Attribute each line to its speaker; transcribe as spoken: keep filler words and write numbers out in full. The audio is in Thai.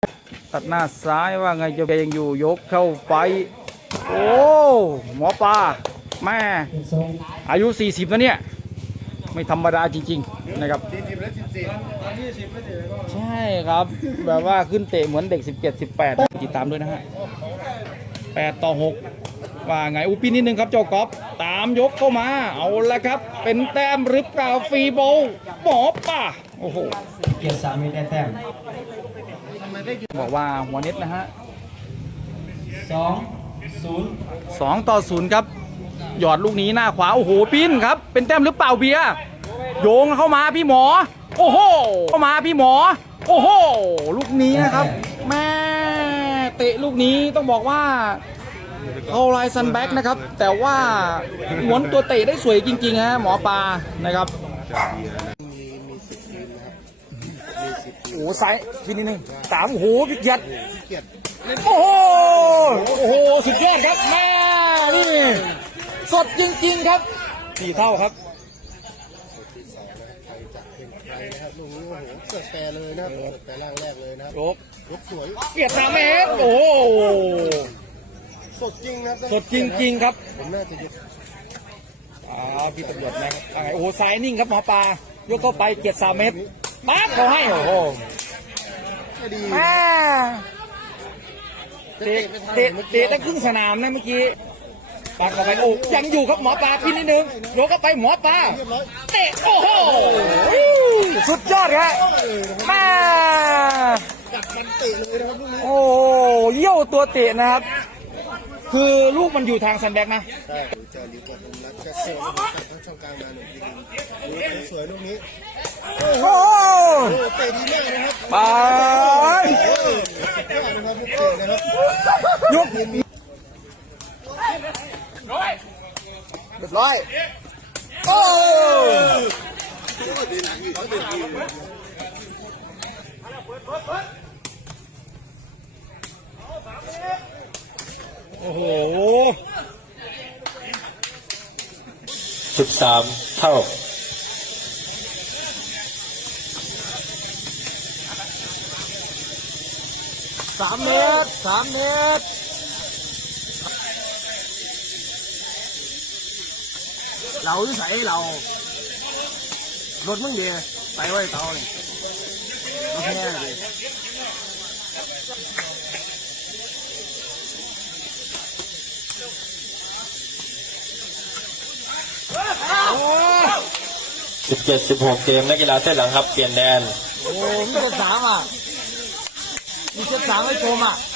Speaker 1: ตัดหน้าซ้ายว่าไงจะยังอยู่ยกเข้าไปโอ้หมอปลาแม่อายุสี่สิบแล้วเนี่ยไม่ธรรมดาจริงๆนะครับใช่ครับแบบว่าขึ้นเตะเหมือนเด็กสิบเจ็ด สิบแปดติดตามด้วยนะฮะแปดต่อหกว่าไงอุปินนิดนึงครับเจ้ากอล์ฟตามยกเข้ามาเอาละครับเป็นแต้มหรือเปล่าฟรีโบว์หมอป่าโอ้โห
Speaker 2: เกียรติสามีได้แต้ม
Speaker 1: บอกว่าหัวเน็ตนะฮะ
Speaker 2: สองศูนย์
Speaker 1: สองต่อศูนย์ครับหยอดลูกนี้หน้าขวาโอ้โหปิ้นครับเป็นแต้มหรือเปล่าเบียร์โยงเข้ามาพี่หมอโอ้โหเข้ามาพี่หมอโอ้โหลูกนี้นะครับแม่เตะลูกนี้ต้องบอกว่าเอาไลซันแบ็กนะครับแต่ว่าม้วนตัวเตะได้สวยจริงๆฮะหมอปลานะครับโอ้ไซส์ทีนิดนึงสามโอ้โหพิเกียรติโอ้โหโอ้โหสุดยอดครับแม่นี่สดจริงๆครับสี่เท่าครับ
Speaker 3: ลูกนี้โอ้โหเกิดแต่เลยนะครับเกิดแต่ร่างแรกเลยนะครับ
Speaker 1: ยก
Speaker 3: ยกสวย
Speaker 1: เกียรติสามเมตรโอ้โห
Speaker 3: สดจริงนะ
Speaker 1: สดจริงๆครับ
Speaker 3: ผมน่าจะยก
Speaker 1: อ่าพี่ตำรวจนะครับโอ้โหสายนิ่งครับหมอปลายกเข้าไปเกียรติสามเมตรปั๊บเขาให้โอ้โห
Speaker 3: ดี
Speaker 1: แม่เตะเตะเตะตั้งครึ่งสนามนะเมื่อกี้ปักเข้าไปโอ้ยังอยู่ครับหมอปลาพี่นิดนึงยกเข้าไปหมอปลาเตะโอ้โหสุดยอดครับแม่
Speaker 3: กัดมันเตะเลยนะครับลูกนี้
Speaker 1: โอ้เยี่ยวตัวเตะนะครับคือลูกมันอยู่ทางซันแบ็กนะ
Speaker 3: ใช่เจอดีกว่าผมนัดจะเซลล์จากทั้งช่องกลางมาหนึ่งยิงสวยลูกนี้
Speaker 1: โอ้โห
Speaker 3: เตะดีมากนะครับ
Speaker 1: ไป
Speaker 3: ยอดนะครับลูกเตะนะครับ
Speaker 1: ยก
Speaker 3: เรียบร้อย
Speaker 1: โอ้โอ้โห
Speaker 2: สิบสามเท่า
Speaker 1: สามเมตรสามเมตรเราที่ใส่เรารถมึงดีไปไว้เตาเลยรถแค่เลย
Speaker 2: สิบเจ็ดสิบหกเกมนักกีฬาเส้นหลังครับเปลี่ยนแดน
Speaker 1: โอ้มีเจ็ดสามอ่ะมีเจ็ดสามให้ชมอ่ะ